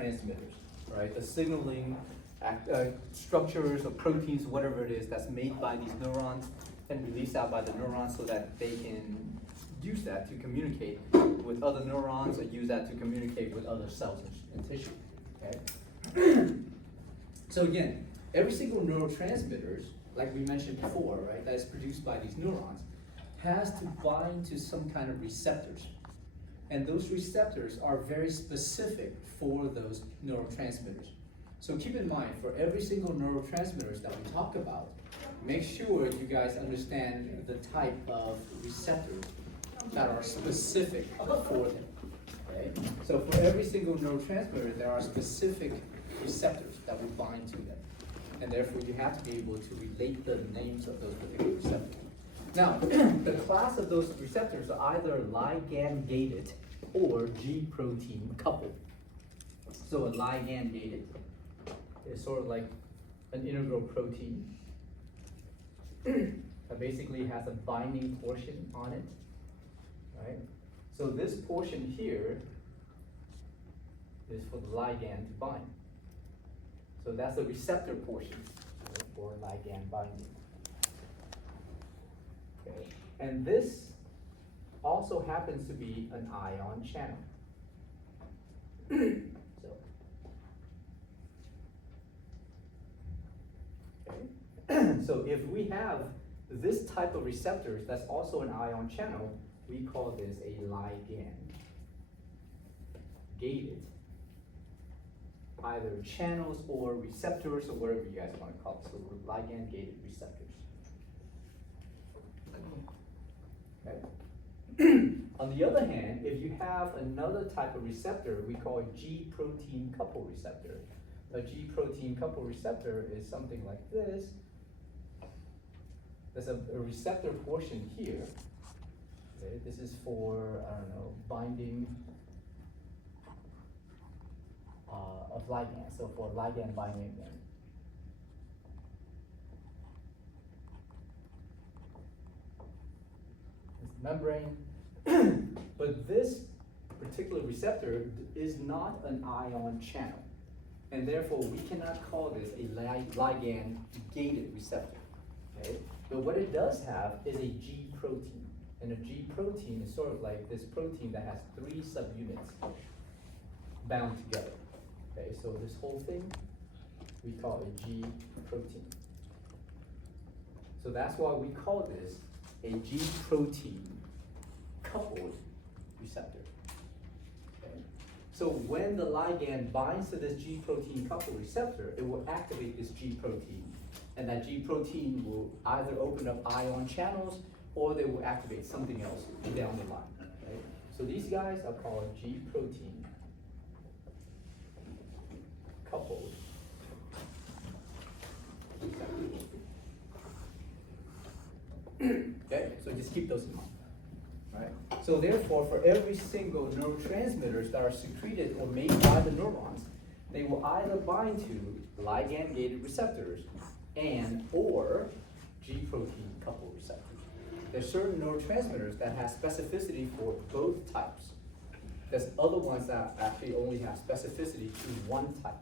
neurotransmitters, right? The signaling structures or proteins, whatever it is, that's made by these neurons and released out by the neurons so that they can use that to communicate with other neurons or use that to communicate with other cells and tissue, okay? So again, every single neurotransmitter, like we mentioned before, right, that is produced by these neurons, has to bind to some kind of receptors. And those receptors are very specific for those neurotransmitters. So keep in mind, for every single neurotransmitters that we talk about, make sure you guys understand the type of receptors that are specific for them, okay? So for every single neurotransmitter, there are specific receptors that will bind to them. And therefore, you have to be able to relate the names of those particular receptors. Now, the class of those receptors are either ligand-gated or G-protein coupled. So a ligand-gated is sort of like an integral protein that basically has a binding portion on it, right? So this portion here is for the ligand to bind. So that's the receptor portion, right, for ligand binding. Okay. And this also happens to be an ion channel. So if we have this type of receptors that's also an ion channel, we call this a ligand-gated, either channels or receptors or whatever you guys want to call it. So we're ligand-gated receptors. Okay. On the other hand, if you have another type of receptor, we call it G-protein couple receptor. A G-protein couple receptor is something like this. There's a receptor portion here. Okay, this is for, I don't know, binding of ligand, so for ligand binding again. It's the membrane, but this particular receptor is not an ion channel, and therefore we cannot call this a ligand-gated receptor, okay? But what it does have is a G protein, and a G protein is sort of like this protein that has 3 subunits bound together. Okay, so this whole thing we call a G protein. So that's why we call this a G protein coupled receptor. Okay? So when the ligand binds to this G protein coupled receptor, it will activate this G protein. And that G protein will either open up ion channels or they will activate something else down the line. Okay? So these guys are called G protein coupled receptors. Okay, so just keep those in mind. Right? So therefore, for every single neurotransmitters that are secreted or made by the neurons, they will either bind to ligand-gated receptors and or G-protein coupled receptors. There's certain neurotransmitters that have specificity for both types. There's other ones that actually only have specificity to one type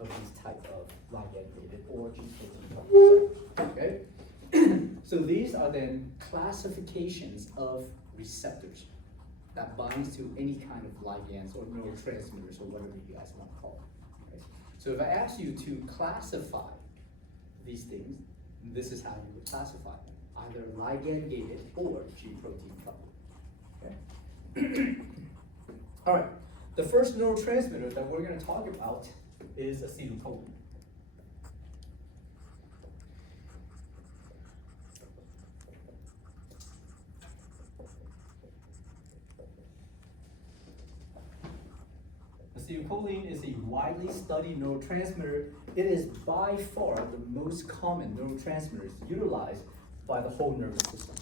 of these type of ligand-gated or G-protein coupled receptors. Okay? So these are then classifications of receptors that binds to any kind of ligands or neurotransmitters or whatever you guys want to call it. Okay? So if I ask you to classify these things, this is how you would classify them, either ligand-gated or G-protein coupled. Okay? All right, the first neurotransmitter that we're going to talk about is acetylcholine. Acetylcholine is a widely studied neurotransmitter. It is by far the most common neurotransmitters utilized by the whole nervous system.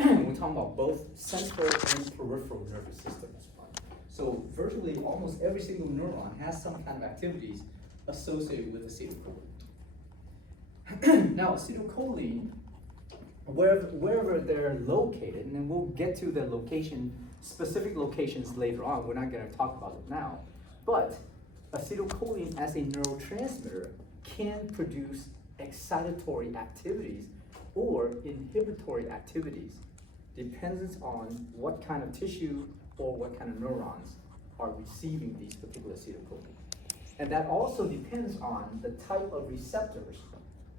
Okay. We're talking about both central and peripheral nervous systems. So virtually almost every single neuron has some kind of activities associated with acetylcholine. Now, acetylcholine, wherever they're located, and then we'll get to the location, specific locations later on, we're not going to talk about it now, But acetylcholine as a neurotransmitter can produce excitatory activities or inhibitory activities, depends on what kind of tissue or what kind of neurons are receiving these particular acetylcholine. And that also depends on the type of receptors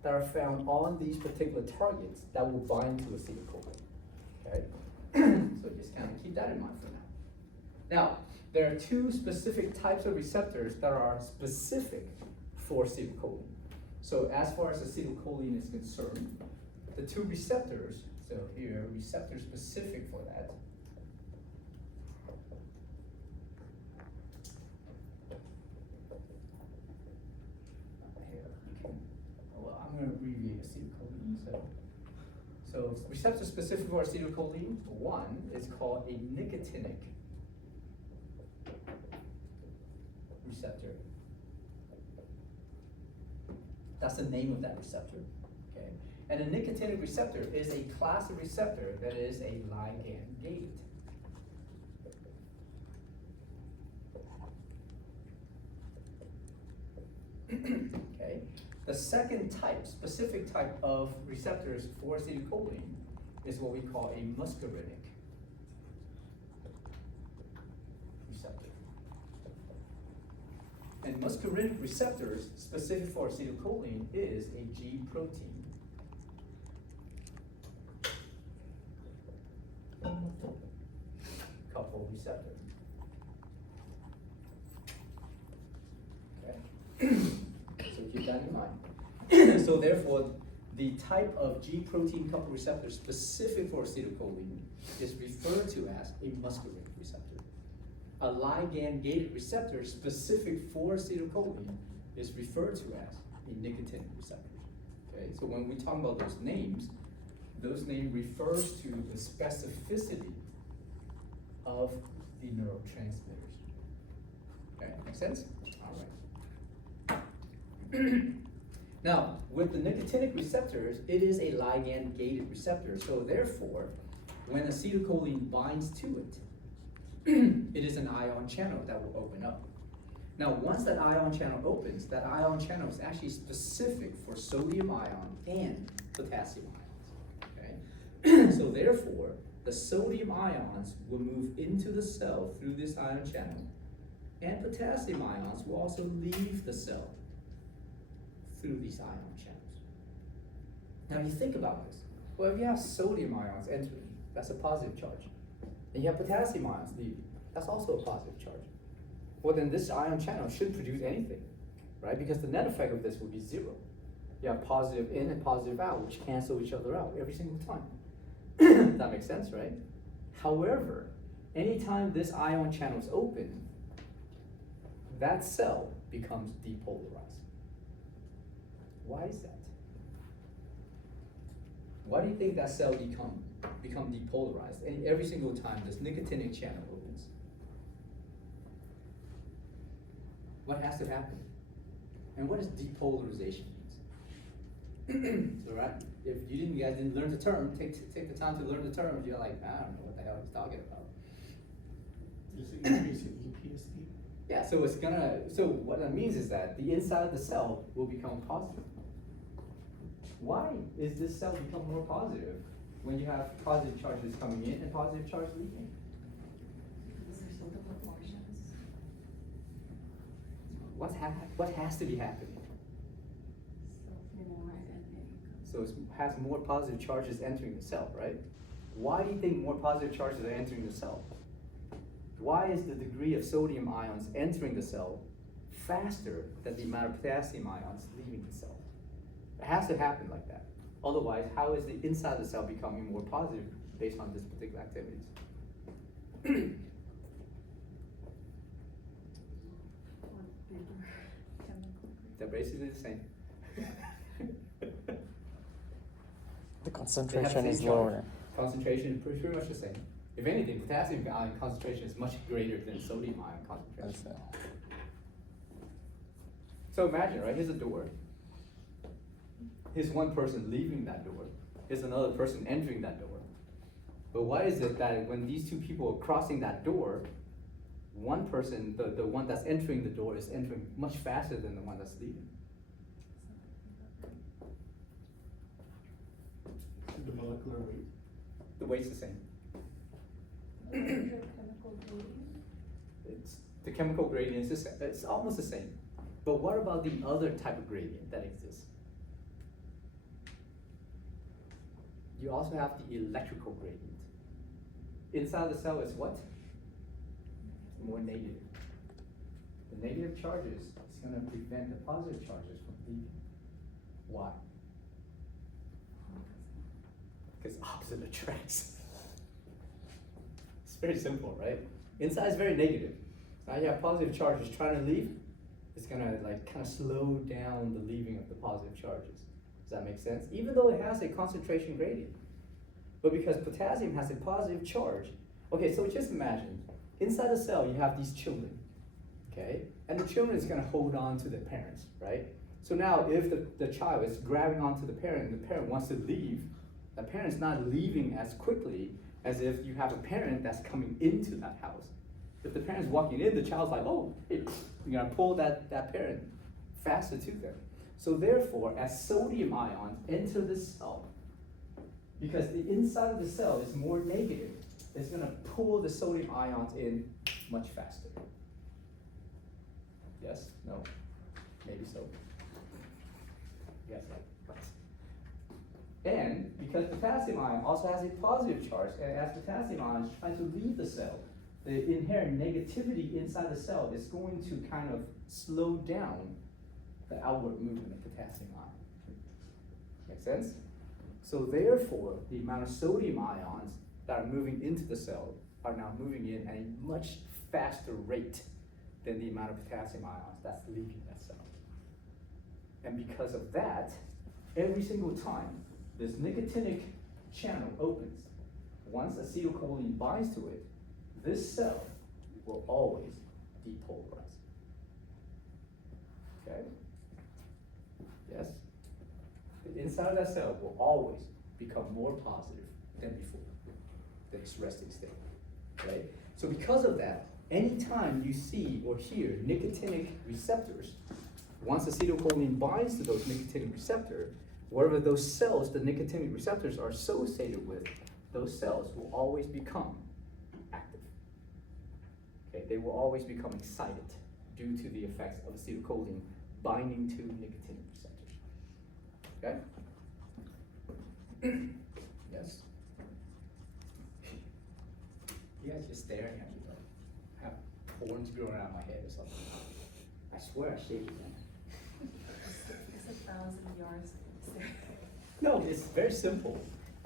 that are found on these particular targets that will bind to acetylcholine. Okay? So just kind of keep that in mind for now. Now, there are two specific types of receptors that are specific for acetylcholine. So as far as acetylcholine is concerned, the two receptors, so here, receptor specific for that, I'm going to abbreviate acetylcholine. So receptor specific for acetylcholine, one is called a nicotinic receptor. That's the name of that receptor. Okay? And a nicotinic receptor is a class of receptor that is a ligand gated. Okay? The second type, specific type of receptors for acetylcholine is what we call a muscarinic receptor. And muscarinic receptors specific for acetylcholine is a G protein. Coupled receptor. Okay? So keep that in mind. So therefore, the type of G protein coupled receptor specific for acetylcholine is referred to as a muscarinic receptor. A ligand gated receptor specific for acetylcholine is referred to as a nicotinic receptor. Okay, so when we talk about those names refers to the specificity of the neurotransmitters. Okay, make sense? All right. Now, with the nicotinic receptors, it is a ligand gated receptor, so therefore, when acetylcholine binds to it, it is an ion channel that will open up. Now, once that ion channel opens, that ion channel is actually specific for sodium ion and potassium ions. Okay? So therefore, the sodium ions will move into the cell through this ion channel, and potassium ions will also leave the cell through these ion channels. Now, you think about this. Well, if you have sodium ions entering, that's a positive charge. And you have potassium ions leaving, that's also a positive charge. Well, then this ion channel shouldn't produce anything, right? Because the net effect of this would be zero. You have positive in and positive out, which cancel each other out every single time. That makes sense, right? However, anytime this ion channel is open, that cell becomes depolarized. Why is that? Why do you think that cell become depolarized? And every single time this nicotinic channel opens. What has to happen? And what does depolarization mean? So right, if you guys didn't learn the term, take the time to learn the term. You're like, I don't know what the hell he's talking about. Is it increasing EPSD? Yeah, so what that means is that the inside of the cell will become positive. Why is this cell become more positive when you have positive charges coming in and positive charges leaving? What has to be happening? So it has more positive charges entering the cell, right? Why do you think more positive charges are entering the cell? Why is the degree of sodium ions entering the cell faster than the amount of potassium ions leaving the cell? It has to happen like that. Otherwise, how is the inside of the cell becoming more positive based on this particular activities? They're basically the same. The concentration is lower. Concentration is pretty much the same. If anything, potassium ion concentration is much greater than sodium ion concentration. So imagine, right, here's a door. Here's one person leaving that door. Here's another person entering that door. But why is it that when these two people are crossing that door, one person, the one that's entering the door is entering much faster than the one that's leaving. The molecular weight. The weight's the same. Chemical gradient? The chemical gradient is the same, it's almost the same. But what about the other type of gradient that exists? You also have the electrical gradient. Inside the cell is what? More negative. The negative charges is gonna prevent the positive charges from leaving. Why? Because opposite attracts. It's very simple, right? Inside is very negative. Now you have positive charges trying to leave, it's gonna like kind of slow down the leaving of the positive charges. Does that make sense? Even though it has a concentration gradient. But because potassium has a positive charge, okay, so just imagine, inside the cell you have these children, okay? And the children is gonna hold on to their parents, right? So now if the child is grabbing onto the parent and the parent wants to leave, the parent's not leaving as quickly as if you have a parent that's coming into that house. If the parent's walking in, the child's like, oh, hey, you're gonna pull that parent faster to them. So therefore, as sodium ions enter the cell, because the inside of the cell is more negative, it's gonna pull the sodium ions in much faster. Yes? No? Maybe so. Yes, like what? And because potassium ion also has a positive charge, and as potassium ions try to leave the cell, the inherent negativity inside the cell is going to kind of slow down the outward movement of potassium ion. Make sense? So therefore, the amount of sodium ions that are moving into the cell are now moving in at a much faster rate than the amount of potassium ions that's leaving that cell. And because of that, every single time this nicotinic channel opens, once acetylcholine binds to it, this cell will always depolarize. Okay? Yes? The inside of that cell will always become more positive than before, than its resting state. Right? So because of that, anytime you see or hear nicotinic receptors, once acetylcholine binds to those nicotinic receptors, wherever those cells the nicotinic receptors are associated with, those cells will always become active. Okay, they will always become excited due to the effects of acetylcholine binding to nicotinic receptors. Okay? Yes? You guys just staring at me like I have horns growing out of my head or something. I swear I shaved them. It's 1,000 yards. No, it's very simple.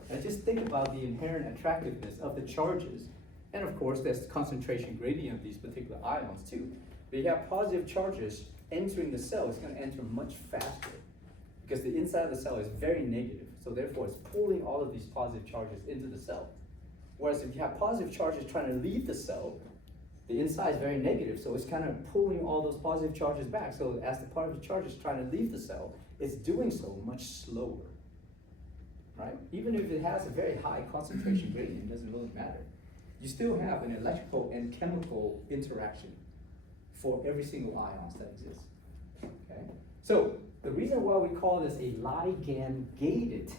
And just think about the inherent attractiveness of the charges. And of course, there's the concentration gradient of these particular ions too. But you have positive charges entering the cell, it's gonna enter much faster because the inside of the cell is very negative. So therefore, it's pulling all of these positive charges into the cell. Whereas if you have positive charges trying to leave the cell, the inside is very negative, so it's kind of pulling all those positive charges back. So as the positive charges trying to leave the cell, it's doing so much slower, right? Even if it has a very high concentration gradient, it doesn't really matter. You still have an electrical and chemical interaction for every single ions that exists, okay? So the reason why we call this a ligand-gated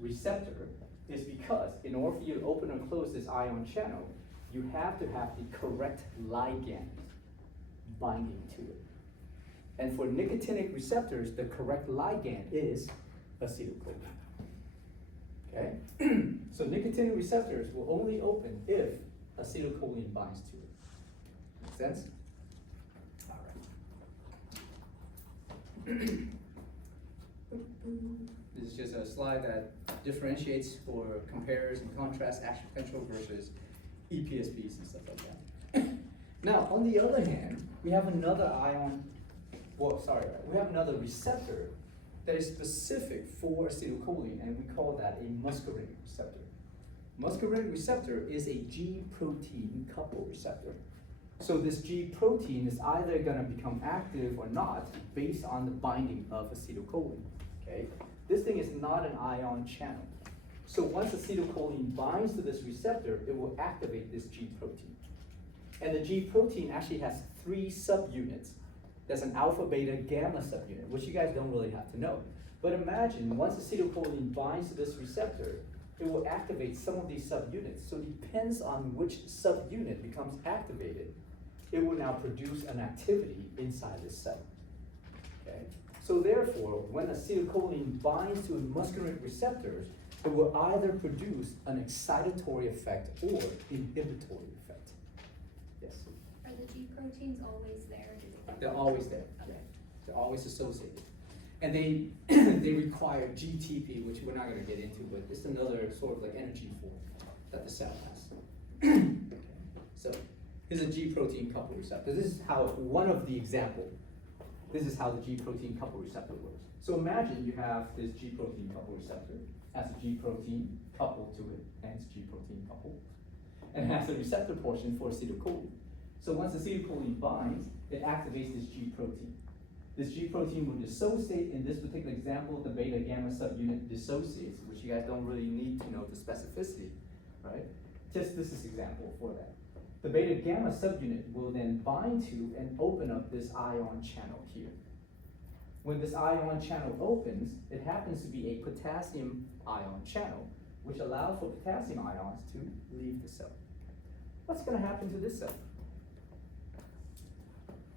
receptor is because in order for you to open or close this ion channel, you have to have the correct ligand binding to it. And for nicotinic receptors, the correct ligand is acetylcholine. Okay? So nicotinic receptors will only open if acetylcholine binds to it. Make sense? All right. This is just a slide that differentiates or compares and contrasts action potential versus EPSPs and stuff like that. Now, on the other hand, we have another we have another receptor that is specific for acetylcholine, and we call that a muscarinic receptor. Muscarinic receptor is a G protein coupled receptor. So this G protein is either gonna become active or not based on the binding of acetylcholine, okay? This thing is not an ion channel. So once acetylcholine binds to this receptor, it will activate this G protein. And the G protein actually has 3 subunits. There's an alpha, beta, gamma subunit, which you guys don't really have to know. But imagine once acetylcholine binds to this receptor, it will activate some of these subunits. So it depends on which subunit becomes activated, it will now produce an activity inside this cell. Okay? So therefore, when acetylcholine binds to muscarinic receptors, it will either produce an excitatory effect or inhibitory effect. Yes? Are the G proteins always there? Do they- They're always there. Okay. They're always associated. And they they require GTP, which we're not gonna get into, but it's another sort of like energy form that the cell has. Okay. So here's a G protein couple receptor. This is how one of the example. This is how the G protein couple receptor works. So imagine you have this G protein couple receptor, has a G protein coupled to it, hence G protein couple, and has a receptor portion for acetylcholine. So once acetylcholine binds, it activates this G protein. This G protein will dissociate. In this particular example, the beta gamma subunit dissociates, which you guys don't really need to know the specificity, right? Just this is example for that. The beta gamma subunit will then bind to and open up this ion channel here. When this ion channel opens, it happens to be a potassium ion channel, which allows for potassium ions to leave the cell. What's going to happen to this cell?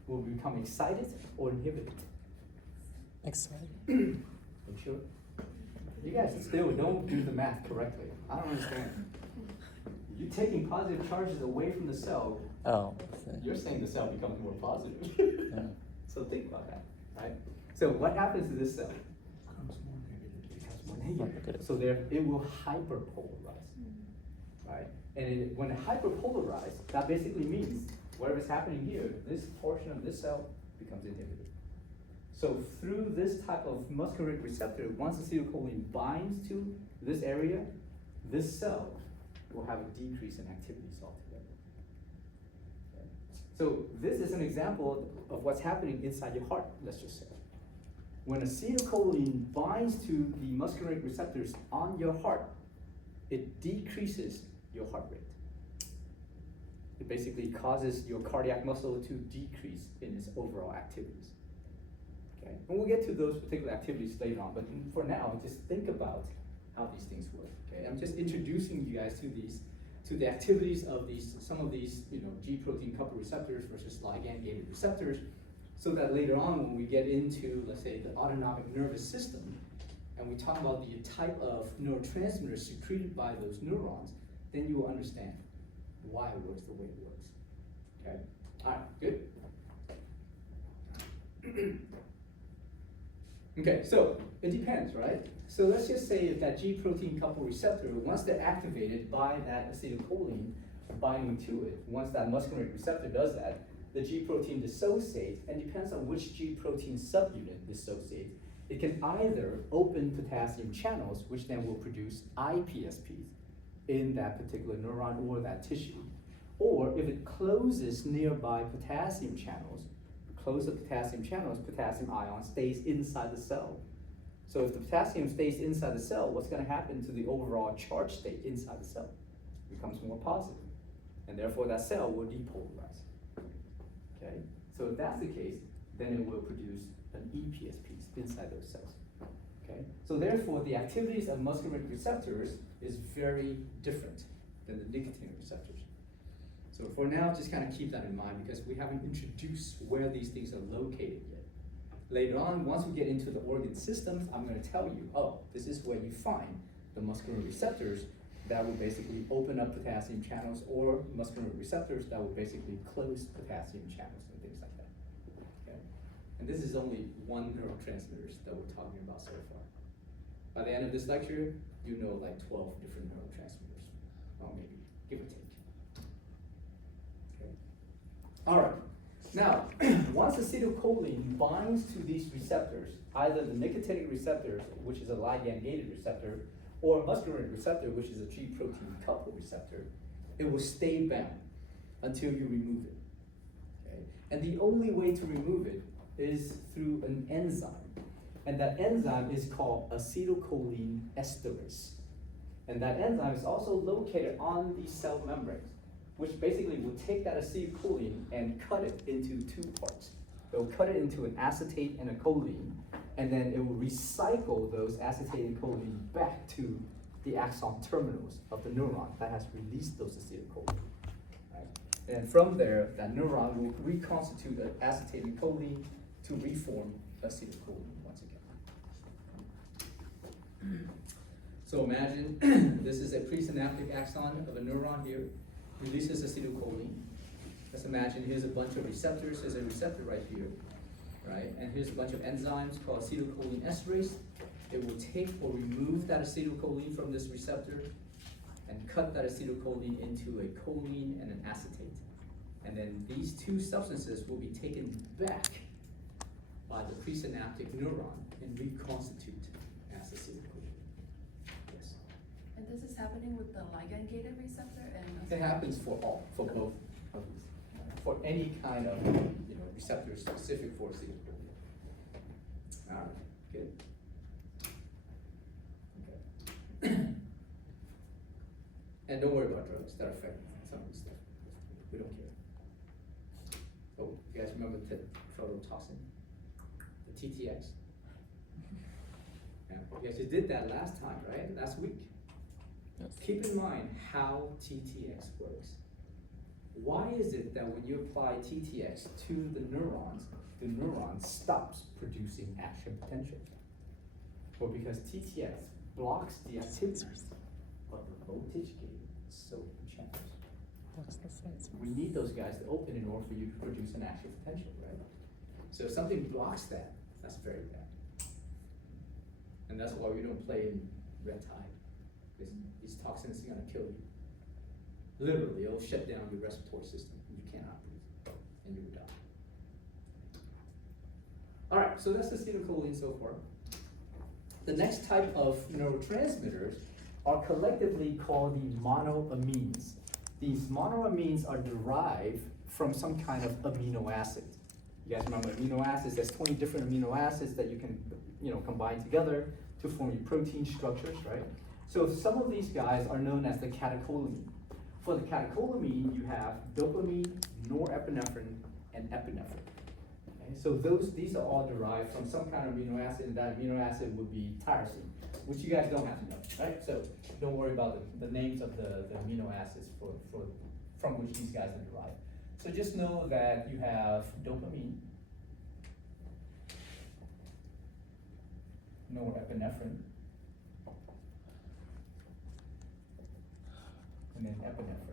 Will it become excited or inhibited? Excited. You sure? You guys still don't do the math correctly. I don't understand. You're taking positive charges away from the cell. Oh. You're saying the cell becomes more positive. Yeah. So think about that, right? So what happens to this cell? Becomes more negative. It becomes more More negative. negative. So there, it will hyperpolarize, right? And when it hyperpolarizes, that basically means whatever's happening here, this portion of this cell becomes inhibited. So through this type of muscarinic receptor, once acetylcholine binds to this area, this cell will have a decrease in activities altogether. Okay? So this is an example of what's happening inside your heart, let's just say. When acetylcholine binds to the muscarinic receptors on your heart, it decreases your heart rate. It basically causes your cardiac muscle to decrease in its overall activities. Okay? And we'll get to those particular activities later on, but for now, just think about how these things work. Okay? I'm just introducing you guys to the activities of some of these, G protein couple receptors versus ligand-gated receptors, so that later on when we get into, let's say, the autonomic nervous system, and we talk about the type of neurotransmitters secreted by those neurons, then you will understand why it works the way it works. Okay? All right, good? Okay, so it depends, right? So let's just say that G protein couple receptor, once they're activated by that acetylcholine binding to it, once that muscarinic receptor does that, the G protein dissociates, and depends on which G protein subunit dissociates. It can either open potassium channels, which then will produce iPSPs in that particular neuron or that tissue. Or if it closes nearby potassium channels, close the potassium channels, potassium ion stays inside the cell. So if the potassium stays inside the cell, what's going to happen to the overall charge state inside the cell? It becomes more positive, and therefore that cell will depolarize. Okay? So if that's the case, then it will produce an ePSPs inside those cells. Okay? So therefore, the activities of muscarinic receptors is very different than the nicotinic receptors. So for now, just kind of keep that in mind because we haven't introduced where these things are located yet. Later on, once we get into the organ systems, I'm going to tell you, oh, this is where you find the muscarinic receptors that will basically open up potassium channels, or muscarinic receptors that will basically close potassium channels and things like that. Okay? And this is only one neurotransmitters that we're talking about so far. By the end of this lecture, you know like 12 different neurotransmitters, well maybe, give or take. Okay. All right. Now, once acetylcholine binds to these receptors, either the nicotinic receptor, which is a ligand-gated receptor, or a muscarinic receptor, which is a G protein coupled receptor, it will stay bound until you remove it. Okay? And the only way to remove it is through an enzyme. And that enzyme is called acetylcholine esterase. And that enzyme is also located on the cell membranes. which basically will take that acetylcholine and cut it into two parts. It will cut it into an acetate and a choline, and then it will recycle those acetate and choline back to the axon terminals of the neuron that has released those acetylcholine. Right? And from there, that neuron will reconstitute the acetate and choline to reform acetylcholine once again. So imagine this is a presynaptic axon of a neuron here, releases acetylcholine. Let's imagine here's a bunch of receptors. There's a receptor right here, right? And here's a bunch of enzymes called acetylcholine esterase. It will take or remove that acetylcholine from this receptor and cut that acetylcholine into a choline and an acetate. And then these two substances will be taken back by the presynaptic neuron and reconstitute as acetylcholine. Yes. And this is happening with the ligand-gated receptor and. It happens for both of these. For any kind of, receptor specific for acetylcholine. All right, good. Okay. And don't worry about drugs that affect some of this stuff. We don't care. Oh, you guys remember the tetrodotoxin? The TTX? Yeah, you guys just did that last time, right? Last week. Yes. Keep in mind how TTX works. Why is it that when you apply TTX to the neuron stops producing action potential? Well, because TTX blocks the activity of the voltage gated sodium channels. What's the sense? We need those guys to open in order for you to produce an action potential, right? So if something blocks that, that's very bad. And that's why we don't play in red tide. Because these toxins are gonna kill you. Literally, it'll shut down your respiratory system. You cannot breathe, and you will die. All right, so that's acetylcholine so far. The next type of neurotransmitters are collectively called the monoamines. These monoamines are derived from some kind of amino acid. You guys remember amino acids? There's 20 different amino acids that you can, combine together to form your protein structures, right? So some of these guys are known as the catecholamine. For the catecholamine, you have dopamine, norepinephrine, and epinephrine. Okay? So these are all derived from some kind of amino acid, and that amino acid would be tyrosine, which you guys don't have to know, right? So don't worry about the names of the amino acids from which these guys are derived. So just know that you have dopamine, norepinephrine, and then epinephrine.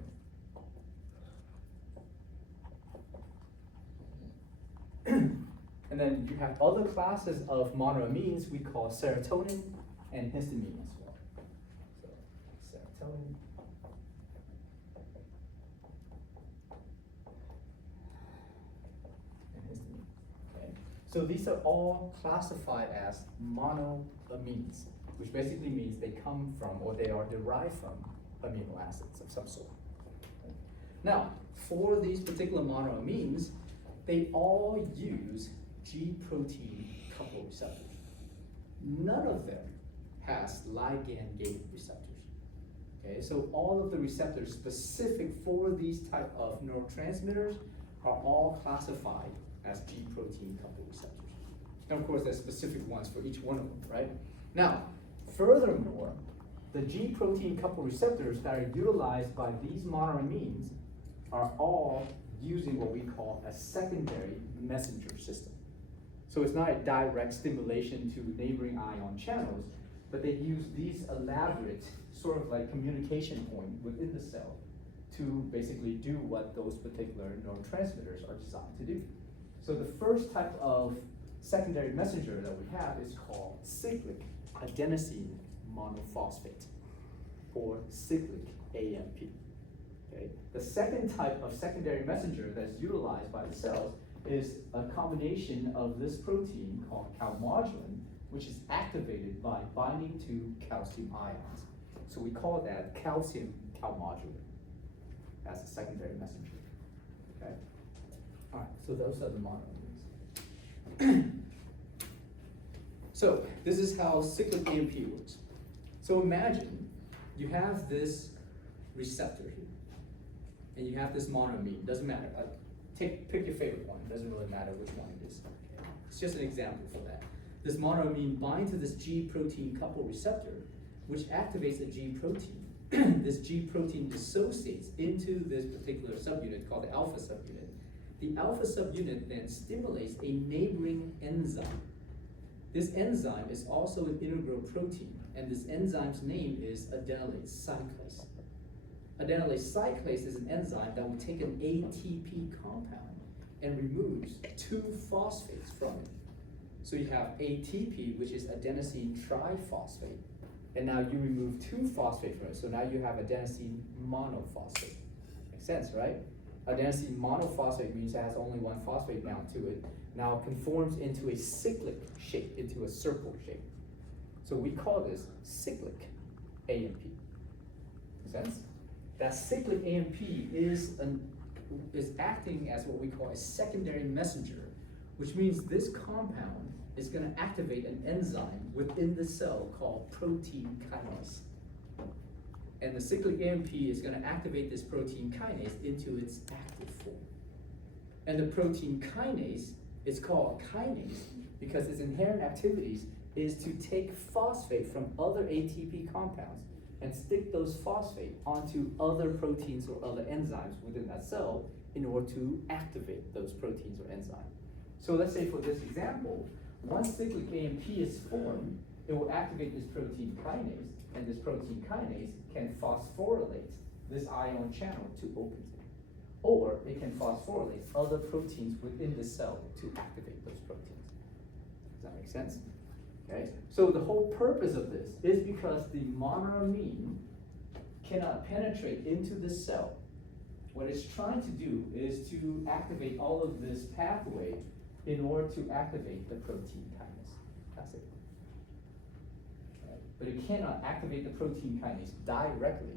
And then you have other classes of monoamines we call serotonin and histamine as well. So serotonin and histamine. Okay. So these are all classified as monoamines, which basically means they come from or they are derived from amino acids of some sort. Okay. Now, for these particular monoamines, they all use G protein couple receptors. None of them has ligand-gated receptors. Okay, so all of the receptors specific for these type of neurotransmitters are all classified as G protein couple receptors. And of course, there's specific ones for each one of them, right? Now, furthermore, the G protein couple receptors that are utilized by these monoamines are all using what we call a secondary messenger system. So it's not a direct stimulation to neighboring ion channels, but they use these elaborate sort of like communication point within the cell to basically do what those particular neurotransmitters are designed to do. So the first type of secondary messenger that we have is called cyclic adenosine monophosphate, or cyclic AMP. Okay? The second type of secondary messenger that's utilized by the cells is a combination of this protein called calmodulin, which is activated by binding to calcium ions. So we call that calcium calmodulin as a secondary messenger. Okay? All right, so those are the monoamines. So this is how cyclic AMP works. So imagine you have this receptor here. and you have this monoamine, doesn't matter, pick your favorite one, doesn't really matter which one it is. It's just an example for that. This monoamine binds to this G protein couple receptor, which activates a G protein. This G protein dissociates into this particular subunit called the alpha subunit. The alpha subunit then stimulates a neighboring enzyme. This enzyme is also an integral protein, and this enzyme's name is adenylate cyclase. Adenylate cyclase is an enzyme that will take an ATP compound and removes 2 phosphates from it. So you have ATP, which is adenosine triphosphate, and now you remove 2 phosphate from it, so now you have adenosine monophosphate. Makes sense, right? Adenosine monophosphate means it has only 1 phosphate bound to it. Now it conforms into a cyclic shape, into a circle shape. So we call this cyclic AMP. Make sense? That cyclic AMP is acting as what we call a secondary messenger, which means this compound is going to activate an enzyme within the cell called protein kinase. And the cyclic AMP is going to activate this protein kinase into its active form. And the protein kinase is called kinase because its inherent activities is to take phosphate from other ATP compounds and stick those phosphate onto other proteins or other enzymes within that cell in order to activate those proteins or enzymes. So let's say for this example, once cyclic AMP is formed, it will activate this protein kinase, and this protein kinase can phosphorylate this ion channel to open it. Or it can phosphorylate other proteins within the cell to activate those proteins. Does that make sense? Okay, so the whole purpose of this is because the monoamine cannot penetrate into the cell. What it's trying to do is to activate all of this pathway in order to activate the protein kinase. That's it. Right. But it cannot activate the protein kinase directly,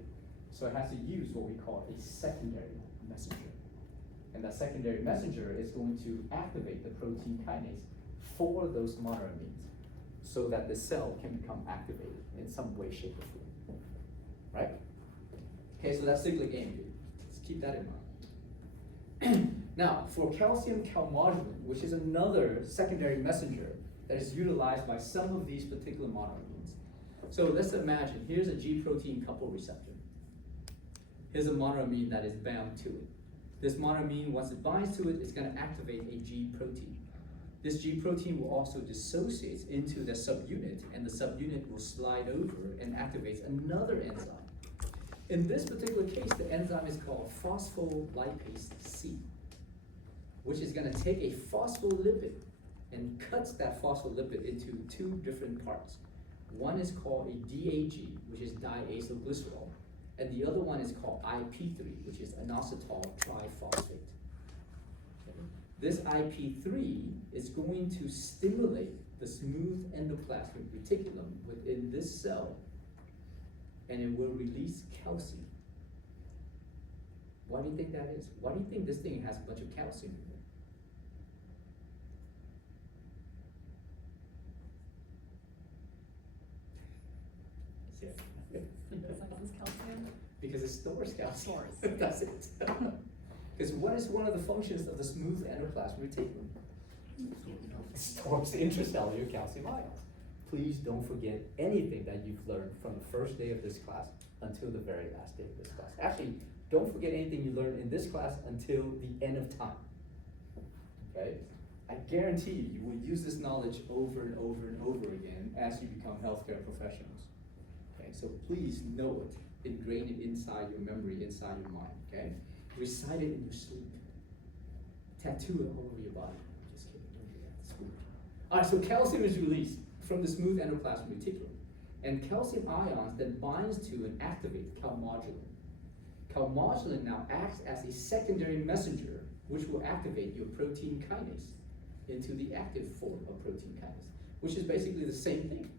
so it has to use what we call a secondary messenger. And that secondary messenger is going to activate the protein kinase for those monoamines so that the cell can become activated in some way, shape, or form. Right? Okay, so that's cyclic AMP. Let's keep that in mind. Now, for calcium calmodulin, which is another secondary messenger that is utilized by some of these particular monoamines. So let's imagine, here's a G protein couple receptor. Here's a monoamine that is bound to it. This monoamine, once it binds to it, it's going to activate a G protein. This G protein will also dissociate into the subunit, and the subunit will slide over and activates another enzyme. In this particular case, the enzyme is called phospholipase C, which is going to take a phospholipid and cuts that phospholipid into 2 different parts. One is called a DAG, which is diacylglycerol, and the other one is called IP3, which is inositol triphosphate. Okay. This IP3 is going to stimulate the smooth endoplasmic reticulum within this cell, and it will release calcium. Why do you think that is? Why do you think this thing has a bunch of calcium in it? Besides calcium? Because it stores calcium. Stores. That's it. Because what is one of the functions of the smooth endoplasmic reticulum? It stores intracellular calcium ions. Please don't forget anything that you've learned from the first day of this class until the very last day of this class. Actually, don't forget anything you learned in this class until the end of time. Okay? I guarantee you will use this knowledge over and over and over again as you become healthcare professionals. Okay, so please know it, ingrain it inside your memory, inside your mind, okay? Recite it in your sleep. Tattoo it all over your body. Just kidding, don't do that, it's weird. All right, so calcium is released from the smooth endoplasmic reticulum, and calcium ions then binds to and activate calmodulin. Calmodulin now acts as a secondary messenger, which will activate your protein kinase into the active form of protein kinase, which is basically the same thing.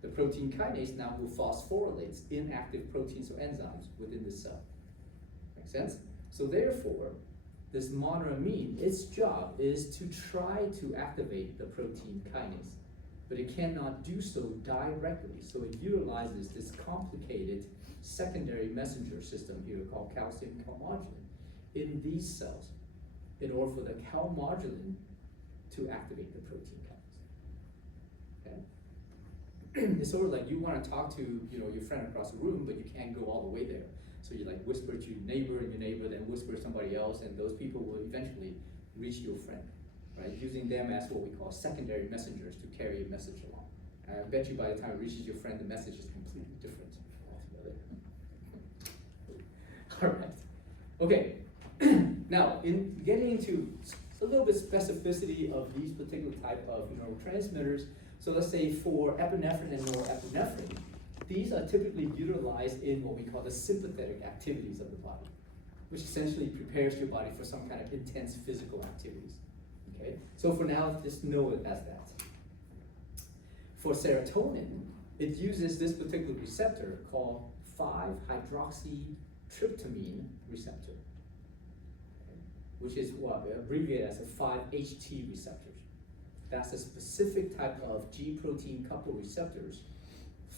The protein kinase now will phosphorylate inactive proteins or enzymes within the cell. Make sense? So therefore, this monoamine, its job is to try to activate the protein kinase, but it cannot do so directly. So it utilizes this complicated secondary messenger system here called calcium calmodulin. in these cells in order for the calmodulin to activate the protein kinase. Okay? It's sort of like you want to talk to your friend across the room, but you can't go all the way there. So you like whisper to your neighbor, and your neighbor then whisper to somebody else, and those people will eventually reach your friend, right? Using them as what we call secondary messengers to carry a message along. I bet you by the time it reaches your friend, the message is completely different altogether. All right. Okay. Now, in getting into a little bit specificity of these particular type of neurotransmitters, so let's say for epinephrine and norepinephrine, these are typically utilized in what we call the sympathetic activities of the body, which essentially prepares your body for some kind of intense physical activities. Okay? So for now, just know it as that. For serotonin, it uses this particular receptor called 5-hydroxytryptamine receptor, okay, which is what abbreviated as a 5-HT receptors. That's a specific type of G protein couple receptors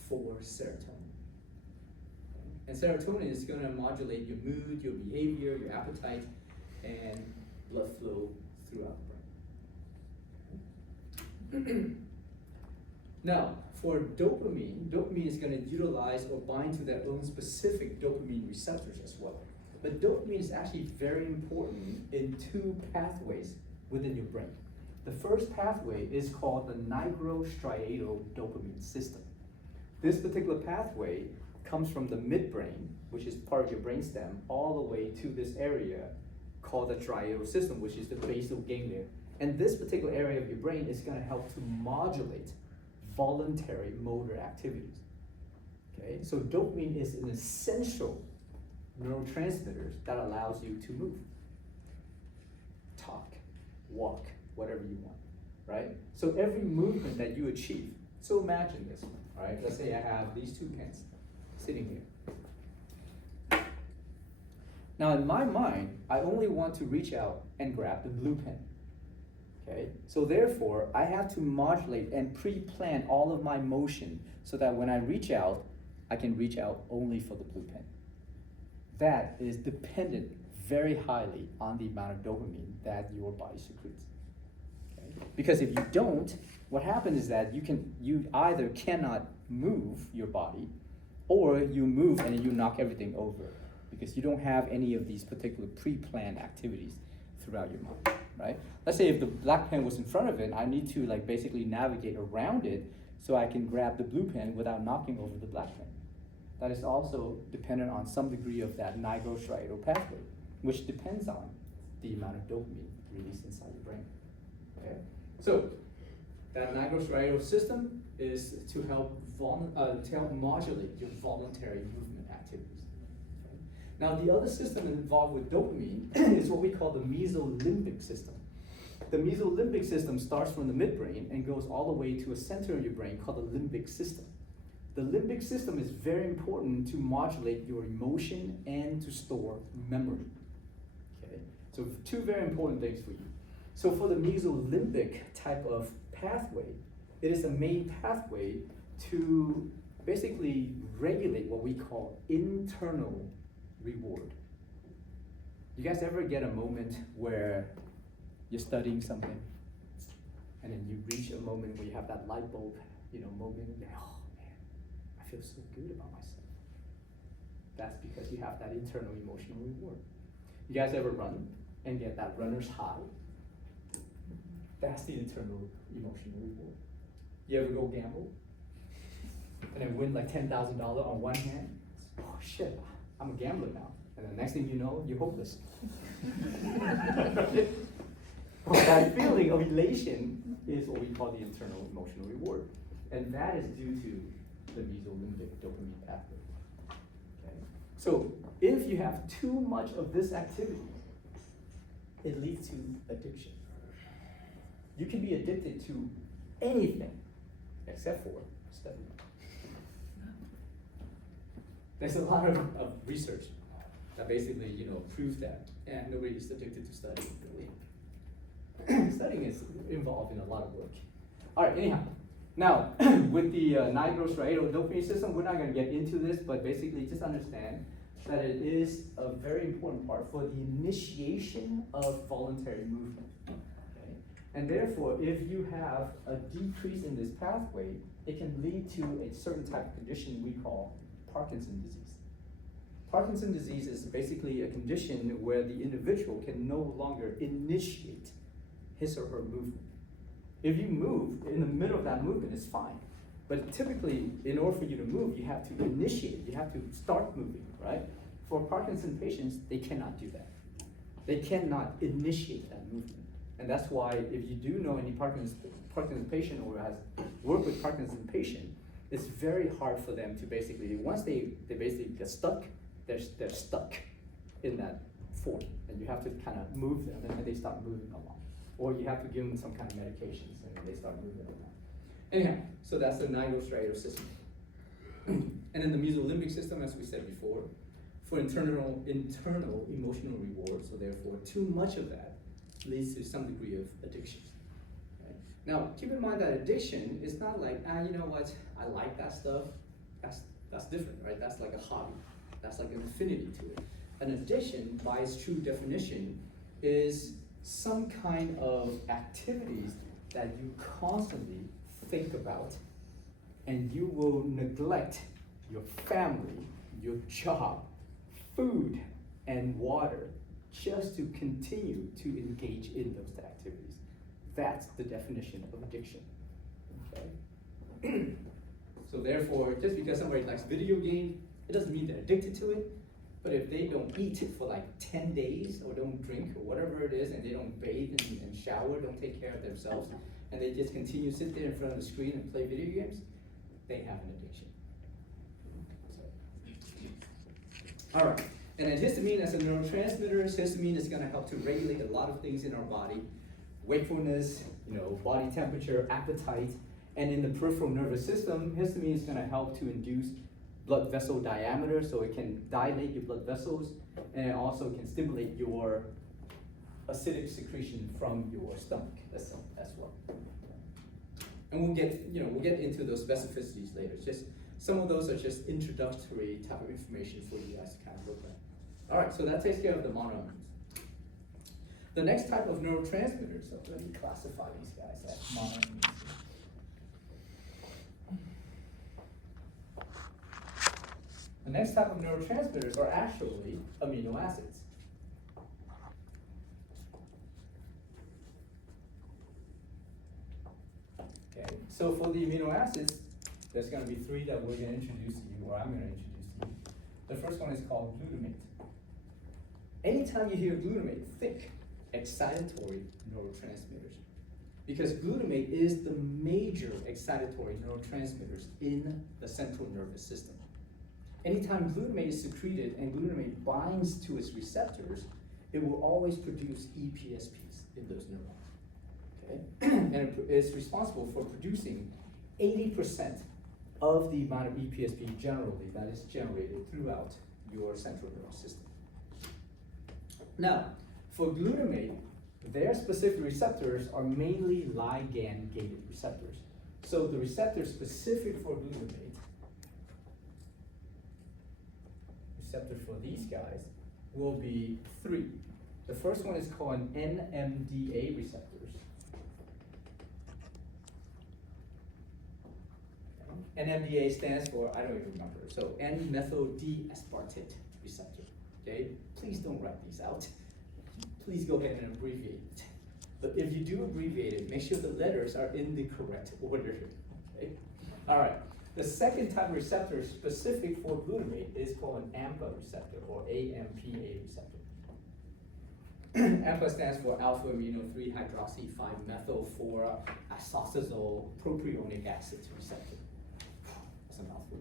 for serotonin. Okay. And serotonin is going to modulate your mood, your behavior, your appetite, and blood flow throughout the brain. Now, for dopamine is going to utilize or bind to their own specific dopamine receptors as well. But dopamine is actually very important in two pathways within your brain. The first pathway is called the nigrostriatal-dopamine system. This particular pathway comes from the midbrain, which is part of your brainstem, all the way to this area called the striatal system, which is the basal ganglia. And this particular area of your brain is going to help to modulate voluntary motor activities. Okay, so dopamine is an essential neurotransmitter that allows you to move, talk, walk, whatever you want, right? So every movement that you achieve, so imagine this, all right? Let's say I have these two pens sitting here. Now in my mind, I only want to reach out and grab the blue pen. Okay? So therefore, I have to modulate and pre-plan all of my motion so that when I reach out, I can reach out only for the blue pen. That is dependent very highly on the amount of dopamine that your body secretes. Okay? Because if you don't, what happens is that you either cannot move your body, or you move and then you knock everything over because you don't have any of these particular pre-planned activities throughout your mind. Right? Let's say if the black pen was in front of it, I need to like basically navigate around it so I can grab the blue pen without knocking over the black pen. That is also dependent on some degree of that nigrostriatal pathway, which depends on the amount of dopamine released inside the brain. Okay? So that nigrostriatal system is to help modulate your voluntary movement activities. Now, the other system involved with dopamine is what we call the mesolimbic system. The mesolimbic system starts from the midbrain and goes all the way to a center in your brain called the limbic system. The limbic system is very important to modulate your emotion and to store memory. Okay? So two very important things for you. So for the mesolimbic type of pathway, it is the main pathway to basically regulate what we call internal reward. You guys ever get a moment where you're studying something and then you reach a moment where you have that light bulb, moment, and oh man, I feel so good about myself. That's because you have that internal emotional reward. You guys ever run and get that runner's high? That's the internal emotional reward. You ever go gamble and then win like $10,000 on one hand? Oh shit, I'm a gambler now. And the next thing you know, you're hopeless. Well, that feeling of elation is what we call the internal emotional reward. And that is due to the mesolimbic dopamine pathway. Okay? So if you have too much of this activity, it leads to addiction. You can be addicted to anything except for studying. There's a lot of research that basically, proves that, and nobody is addicted to studying, really. Studying is involved in a lot of work. All right, anyhow, now with the nigrostriatal dopamine system, we're not going to get into this, but basically just understand that it is a very important part for the initiation of voluntary movement. Okay? And therefore, if you have a decrease in this pathway, it can lead to a certain type of condition we call Parkinson's disease. Parkinson's disease is basically a condition where the individual can no longer initiate his or her movement. If you move, in the middle of that movement, it's fine. But typically, in order for you to move, you have to initiate, you have to start moving, right? For Parkinson's patients, they cannot do that. They cannot initiate that movement. And that's why if you do know any Parkinson's patient or has worked with Parkinson's patient, it's very hard for them to basically, once they basically get stuck, they're stuck in that form. And you have to kind of move them and then they start moving along. Or you have to give them some kind of medications and then they start moving along. Anyhow, so that's the nigrostriatal system. And then the mesolimbic system, as we said before, for internal emotional reward, so therefore too much of that leads to some degree of addiction. Right? Now, keep in mind that addiction is not like, you know what, I like that stuff, that's different, right? That's like a hobby, that's like an affinity to it. An addiction, by its true definition, is some kind of activities that you constantly think about, and you will neglect your family, your job, food, and water just to continue to engage in those activities. That's the definition of addiction. Okay? So therefore, just because somebody likes video games, it doesn't mean they're addicted to it. But if they don't eat for like 10 days, or don't drink, or whatever it is, and they don't bathe and shower, don't take care of themselves, and they just continue to sit there in front of the screen and play video games, they have an addiction. All right, and then histamine as a neurotransmitter, histamine is gonna help to regulate a lot of things in our body. Wakefulness, body temperature, appetite, and in the peripheral nervous system, histamine is gonna help to induce blood vessel diameter, so it can dilate your blood vessels, and it also can stimulate your acidic secretion from your stomach as well. And we'll get into those specificities later. Just some of those are just introductory type of information for you guys to kind of look at. All right, so that takes care of the monoamines. The next type of neurotransmitters, so let me classify these guys as monoamines. The next type of neurotransmitters are actually amino acids. Okay, so for the amino acids, there's going to be three that we're going to introduce to you, or I'm going to introduce to you. The first one is called glutamate. Anytime you hear glutamate, think excitatory neurotransmitters. Because glutamate is the major excitatory neurotransmitters in the central nervous system. Anytime glutamate is secreted and glutamate binds to its receptors, it will always produce EPSPs in those neurons. Okay? And it is responsible for producing 80% of the amount of EPSP generally that is generated throughout your central nervous system. Now, for glutamate, their specific receptors are mainly ligand-gated receptors. So the receptor specific for glutamate, receptor for these guys, will be three. The first one is called NMDA receptors. NMDA stands for, I don't even remember, so N-methyl D-aspartate receptor, okay? Please don't write these out. Please go ahead and abbreviate it. But if you do abbreviate it, make sure the letters are in the correct order, okay? All right, the second type of receptor specific for glutamate is called an AMPA receptor, or AMPA receptor. AMPA stands for alpha amino 3 hydroxy 5-methyl 4 isosazole propionic acid receptor. That's a mouthful.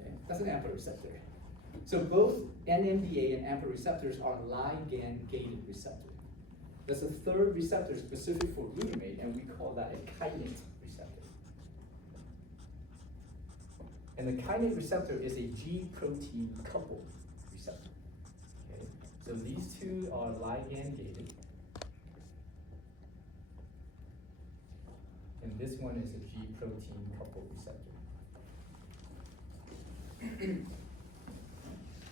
Okay, that's an AMPA receptor. So both NMDA and AMPA receptors are ligand-gated receptors. There's a third receptor specific for glutamate, and we call that a kainate receptor. And the kainate receptor is a G protein coupled receptor. Okay, so these two are ligand-gated, and this one is a G protein coupled receptor.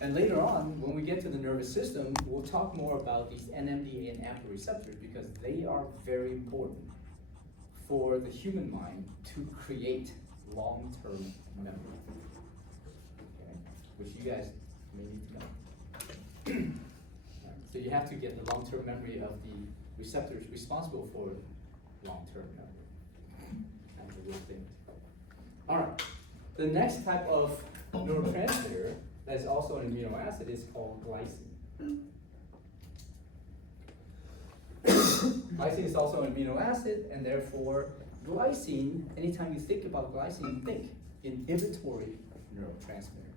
And later on, when we get to the nervous system, we'll talk more about these NMDA and AMPA receptors because they are very important for the human mind to create long-term memory. Okay? Which you guys may need to know. Right, so you have to get the long-term memory of the receptors responsible for long-term memory. That's a real thing. All right. The next type of neurotransmitter that is also an amino acid is called glycine. Glycine is also an amino acid, and therefore glycine, anytime you think about glycine, think inhibitory neurotransmitter.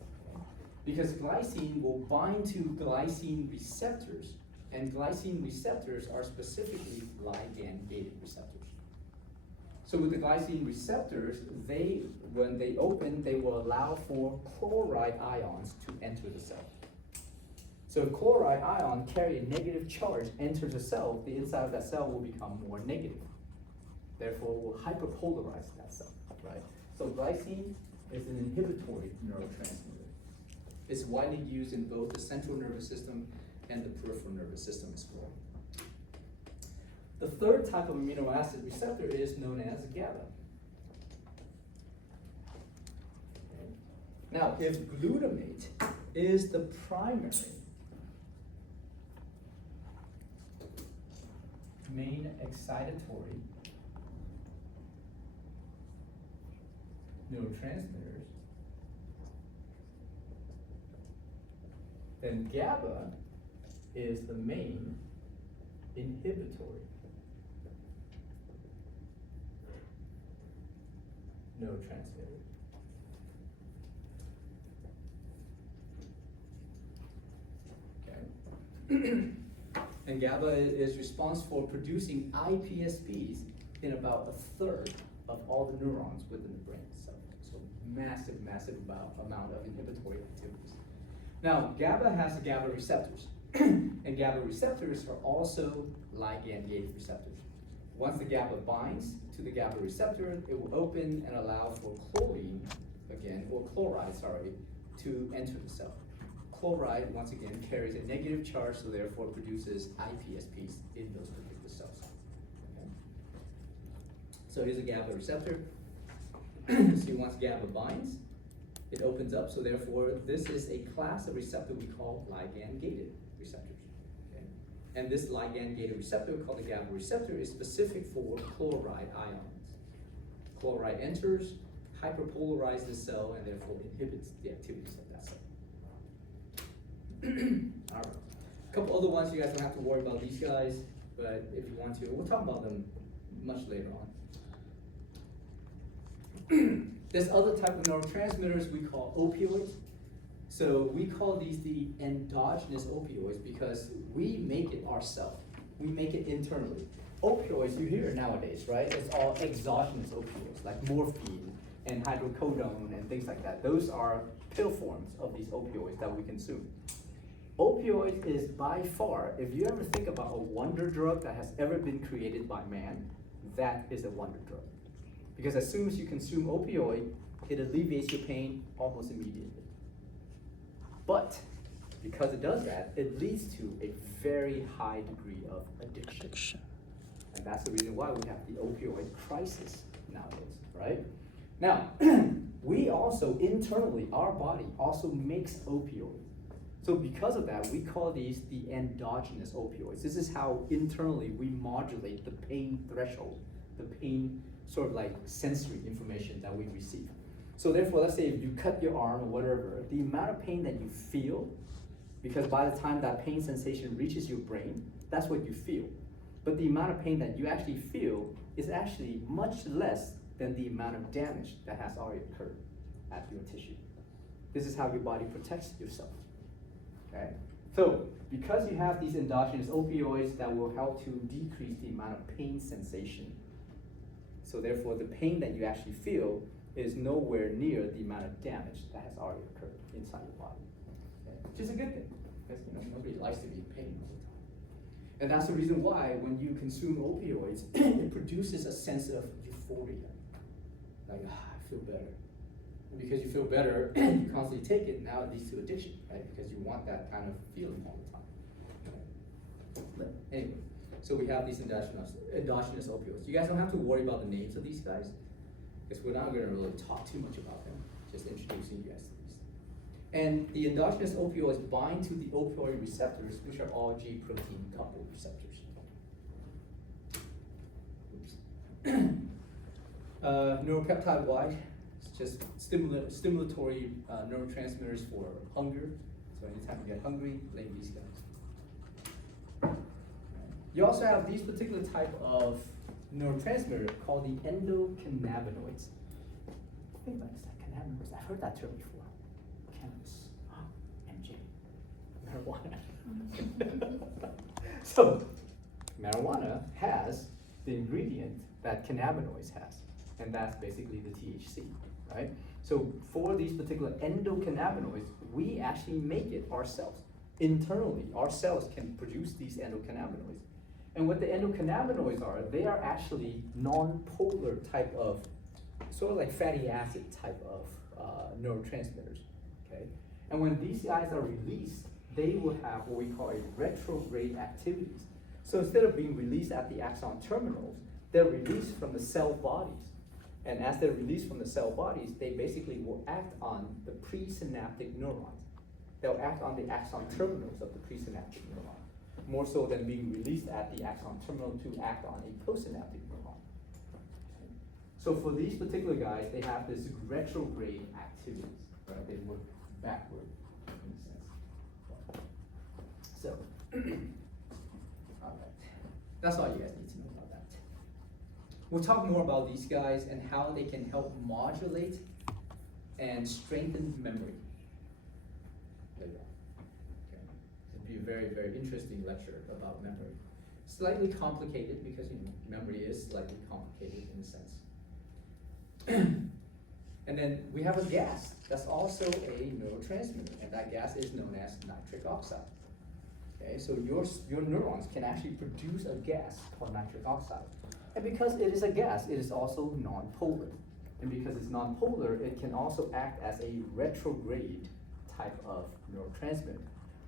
Okay? Because glycine will bind to glycine receptors, and glycine receptors are specifically ligand-gated receptors. So with the glycine receptors, when they open, they will allow for chloride ions to enter the cell. So if chloride ion carry a negative charge enters the cell, the inside of that cell will become more negative. Therefore, it will hyperpolarize that cell, right? So glycine is an inhibitory neurotransmitter. It's widely used in both the central nervous system and the peripheral nervous system as well. The third type of amino acid receptor is known as GABA. Okay. Now, if glutamate is the primary main excitatory neurotransmitters, then GABA is the main inhibitory neurotransmitter. Okay. And GABA is responsible for producing IPSPs in about a third of all the neurons within the brain itself. So massive amount of inhibitory activities. Now, GABA has GABA receptors. And GABA receptors are also ligand-gated receptors. Once the GABA binds to the GABA receptor, it will open and allow for chloride, to enter the cell. Chloride, once again, carries a negative charge, so therefore produces IPSPs in those particular cells. Okay? So here's a GABA receptor. See, once GABA binds, it opens up, so therefore this is a class of receptor we call ligand-gated receptors. Okay? And this ligand-gated receptor, called the GABA receptor, is specific for chloride ions. Chloride enters, hyperpolarizes the cell, and therefore inhibits the activities of that cell. All right. A couple other ones, you guys don't have to worry about these guys, but if you want to, we'll talk about them much later on. This other type of neurotransmitters we call opioids. So we call these the endogenous opioids because we make it ourselves. We make it internally. Opioids, you hear it nowadays, right? It's all exogenous opioids, like morphine and hydrocodone and things like that. Those are pill forms of these opioids that we consume. Opioid is by far, if you ever think about a wonder drug that has ever been created by man, that is a wonder drug. Because as soon as you consume opioid, it alleviates your pain almost immediately. But because it does that, it leads to a very high degree of addiction. And that's the reason why we have the opioid crisis nowadays, right? Now, we also internally, our body also makes opioids. So because of that, we call these the endogenous opioids. This is how internally we modulate the pain threshold, the pain sort of like sensory information that we receive. So therefore, let's say if you cut your arm or whatever, the amount of pain that you feel, because by the time that pain sensation reaches your brain, that's what you feel. But the amount of pain that you actually feel is actually much less than the amount of damage that has already occurred at your tissue. This is how your body protects yourself. Okay? So, because you have these endogenous opioids that will help to decrease the amount of pain sensation, so therefore the pain that you actually feel is nowhere near the amount of damage that has already occurred inside your body. Okay? Which is a good thing, because nobody likes to be in pain all the time. And that's the reason why when you consume opioids, it produces a sense of euphoria. Like, I feel better. And because you feel better, you constantly take it, now it leads to addiction, right? Because you want that kind of feeling all the time. But anyway, so we have these endogenous opioids. You guys don't have to worry about the names of these guys, because we're not gonna really talk too much about them, just introducing you guys to these. And the endogenous opioids bind to the opioid receptors, which are all G protein coupled receptors. Oops. Neuropeptide Y, it's just stimulatory neurotransmitters for hunger. So anytime you get hungry, blame these guys. You also have these particular type of neurotransmitter called the endocannabinoids. Think about this, like cannabinoids. I've heard that term before. Cannabis, MJ, marijuana. So, marijuana has the ingredient that cannabinoids has, and that's basically the THC, right? So for these particular endocannabinoids, we actually make it ourselves. Internally, our cells can produce these endocannabinoids. And what the endocannabinoids are, they are actually non-polar type of, sort of like fatty acid type of neurotransmitters, okay? And when these guys are released, they will have what we call a retrograde activities. So instead of being released at the axon terminals, they're released from the cell bodies. And as they're released from the cell bodies, they basically will act on the presynaptic neurons. They'll act on the axon terminals of the presynaptic neuron, more so than being released at the axon terminal to act on a postsynaptic neuron. So for these particular guys, they have this retrograde activities, right? They work backward in a sense. So, all right. That's all you guys need to know about that. We'll talk more about these guys and how they can help modulate and strengthen memory later on. Okay. It'll be a very, very interesting lecture about memory. Slightly complicated because memory is slightly complicated in a sense. And then we have a gas that's also a neurotransmitter, and that gas is known as nitric oxide. Okay, so your neurons can actually produce a gas called nitric oxide. And because it is a gas, it is also non-polar. And because it's non-polar, it can also act as a retrograde type of neurotransmitter,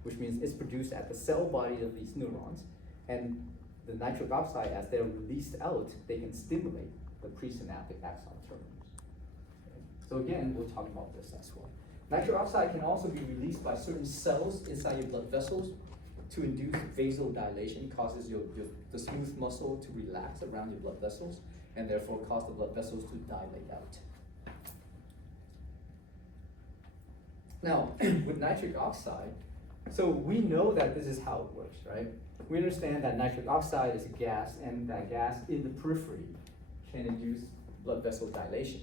which means it's produced at the cell body of these neurons. And the nitric oxide, as they're released out, they can stimulate the presynaptic axon terminals. Okay. So again, we'll talk about this as well. Nitric oxide can also be released by certain cells inside your blood vessels to induce vasodilation, causes the smooth muscle to relax around your blood vessels, and therefore cause the blood vessels to dilate out. Now, with nitric oxide, so we know that this is how it works, right? We understand that nitric oxide is a gas, and that gas in the periphery can induce blood vessel dilation.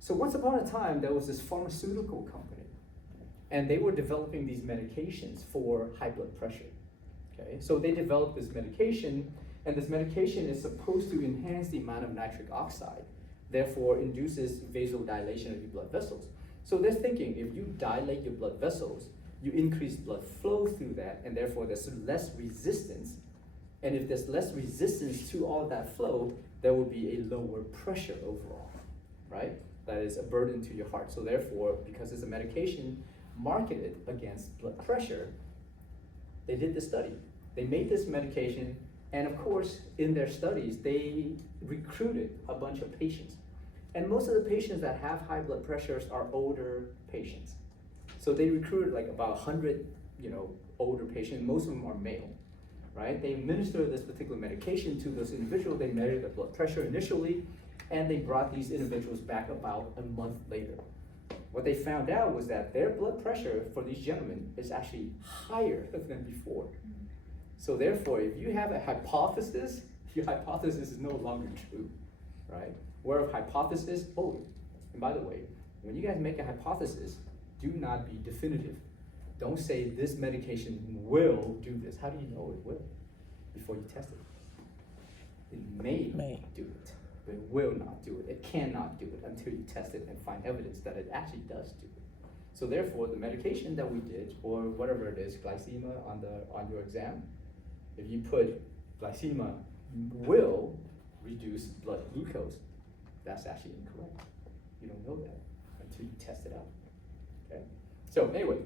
So once upon a time, there was this pharmaceutical company, and they were developing these medications for high blood pressure. Okay, so they developed this medication, and this medication is supposed to enhance the amount of nitric oxide, therefore induces vasodilation of your blood vessels. So they're thinking, if you dilate your blood vessels, you increase blood flow through that, and therefore there's less resistance. And if there's less resistance to all of that flow, there will be a lower pressure overall, right? That is a burden to your heart. So therefore, because it's a medication marketed against blood pressure, they did the study. They made this medication, and of course, in their studies, they recruited a bunch of patients. And most of the patients that have high blood pressures are older patients. So they recruited like about 100, older patients. Most of them are male, right? They administered this particular medication to those individuals. They measured their blood pressure initially, and they brought these individuals back about a month later. What they found out was that their blood pressure for these gentlemen is actually higher than before. So therefore, if you have a hypothesis, your hypothesis is no longer true, right? Where a hypothesis, and by the way, when you guys make a hypothesis, do not be definitive. Don't say this medication will do this. How do you know it will before you test it? It may do it, but it will not do it. It cannot do it until you test it and find evidence that it actually does do it. So therefore, the medication that we did, or whatever it is, glycemia on your exam, if you put glycemia will reduce blood glucose, that's actually incorrect. You don't know that until you test it out. Okay? So anyway,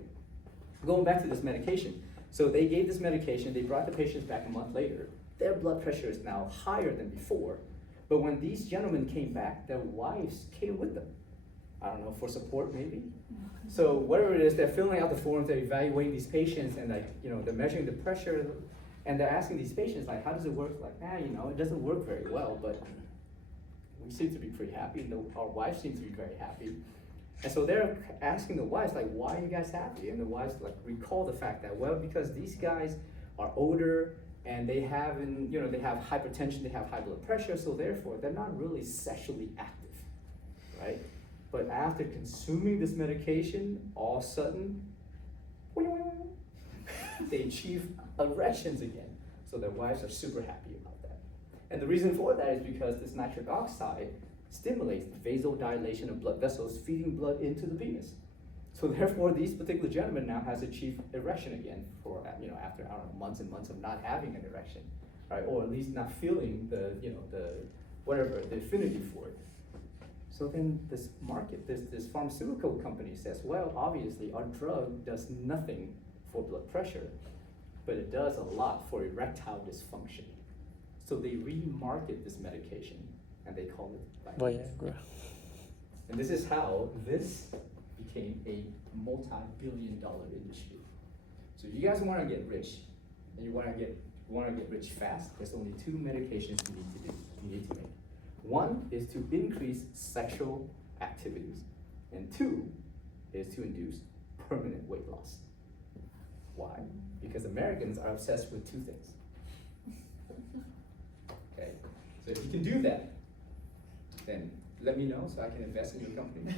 going back to this medication. So they gave this medication, they brought the patients back a month later. Their blood pressure is now higher than before. But when these gentlemen came back, their wives came with them. I don't know, for support maybe? So whatever it is, they're filling out the forms, they're evaluating these patients and like, you know, they're measuring the pressure and they're asking these patients like, how does it work? Like, you know, it doesn't work very well, but we seem to be pretty happy and our wives seem to be very happy. And so they're asking the wives like, why are you guys happy? And the wives like recall the fact that, well, because these guys are older and they have, you know, they have hypertension, they have high blood pressure, so therefore they're not really sexually active, right? But after consuming this medication, all of a sudden, they achieve erections again. So their wives are super happy about that. And the reason for that is because this nitric oxide stimulates the vasodilation of blood vessels, feeding blood into the penis. So therefore, these particular gentlemen now has achieved erection again for, you know, after, I don't know, months and months of not having an erection, right? Or at least not feeling the, you know, the affinity for it. So then this market, this pharmaceutical company says, well, obviously our drug does nothing for blood pressure, but it does a lot for erectile dysfunction. So they remarket this medication and they call it Viagra. Viagra. And this is how this became a multi-billion-dollar industry. So if you guys want to get rich, and you want to get rich fast, there's only two medications you need to make. One is to increase sexual activities, and two is to induce permanent weight loss. Why? Because Americans are obsessed with two things. Okay, so if you can do that, then let me know so I can invest in your company.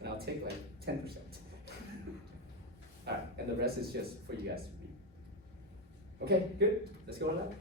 And I'll take like 10%. All right, and the rest is just for you guys to read. Okay, good. Let's go on that.